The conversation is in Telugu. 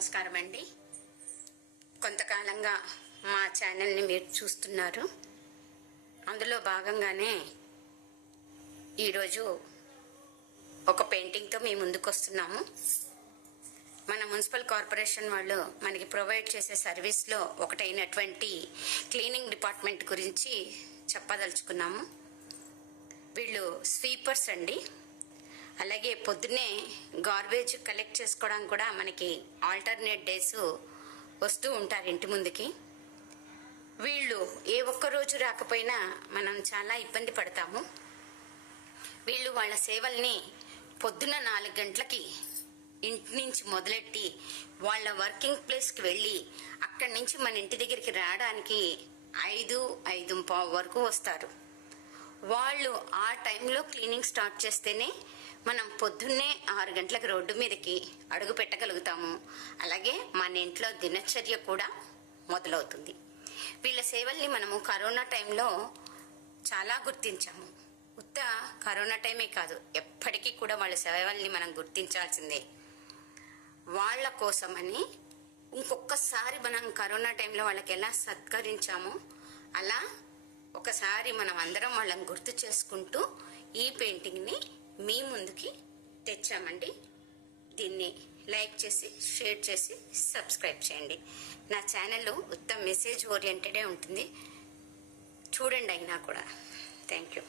నమస్కారం అండి. కొంతకాలంగా మా ఛానల్ని మీరు చూస్తున్నారు. అందులో భాగంగానే ఈరోజు ఒక పెయింటింగ్తో మీ ముందుకు వస్తున్నాము. మన మున్సిపల్ కార్పొరేషన్ వాళ్ళు మనకి ప్రొవైడ్ చేసే సర్వీస్లో ఒకటైనటువంటి క్లీనింగ్ డిపార్ట్మెంట్ గురించి చెప్పదలుచుకున్నాము. వీళ్ళు స్వీపర్స్ అండి. అలాగే పొద్దున్నే గార్బేజ్ కలెక్ట్ చేసుకోవడానికి కూడా మనకి ఆల్టర్నేట్ డేస్ వస్తూ ఉంటారు ఇంటి ముందుకి. వీళ్ళు ఏ ఒక్క రోజు రాకపోయినా మనం చాలా ఇబ్బంది పడతాము. వీళ్ళు వాళ్ళ సేవల్ని పొద్దున్న 4 గంటలకి ఇంటి నుంచి మొదలెట్టి వాళ్ళ వర్కింగ్ ప్లేస్కి వెళ్ళి అక్కడి నుంచి మన ఇంటి దగ్గరికి రావడానికి 5-5:15 వరకు వస్తారు. వాళ్ళు ఆ టైంలో క్లీనింగ్ స్టార్ట్ చేస్తేనే మనం పొద్దున్నే 6 గంటలకు రోడ్డు మీదకి అడుగు పెట్టగలుగుతాము. అలాగే మన ఇంట్లో దినచర్య కూడా మొదలవుతుంది. వీళ్ళ సేవల్ని మనము కరోనా టైంలో చాలా గుర్తించాము. ఉత్త కరోనా టైమే కాదు, ఎప్పటికీ కూడా వాళ్ళ సేవల్ని మనం గుర్తించాల్సిందే. వాళ్ళ కోసమని ఇంకొకసారి మనం కరోనా టైంలో వాళ్ళకి ఎలా సత్కరించామో అలా ఒకసారి మనం అందరం వాళ్ళని గుర్తు చేసుకుంటూ ఈ పెయింటింగ్ని మీ ముందుకి తెచ్చామండి. దీన్ని లైక్ చేసి, షేర్ చేసి, సబ్స్క్రైబ్ చేయండి. నా ఛానల్లో ఉత్తమ మెసేజ్ ఓరియంటెడే ఉంటుంది, చూడండి. అయినా కూడా థ్యాంక్ యూ.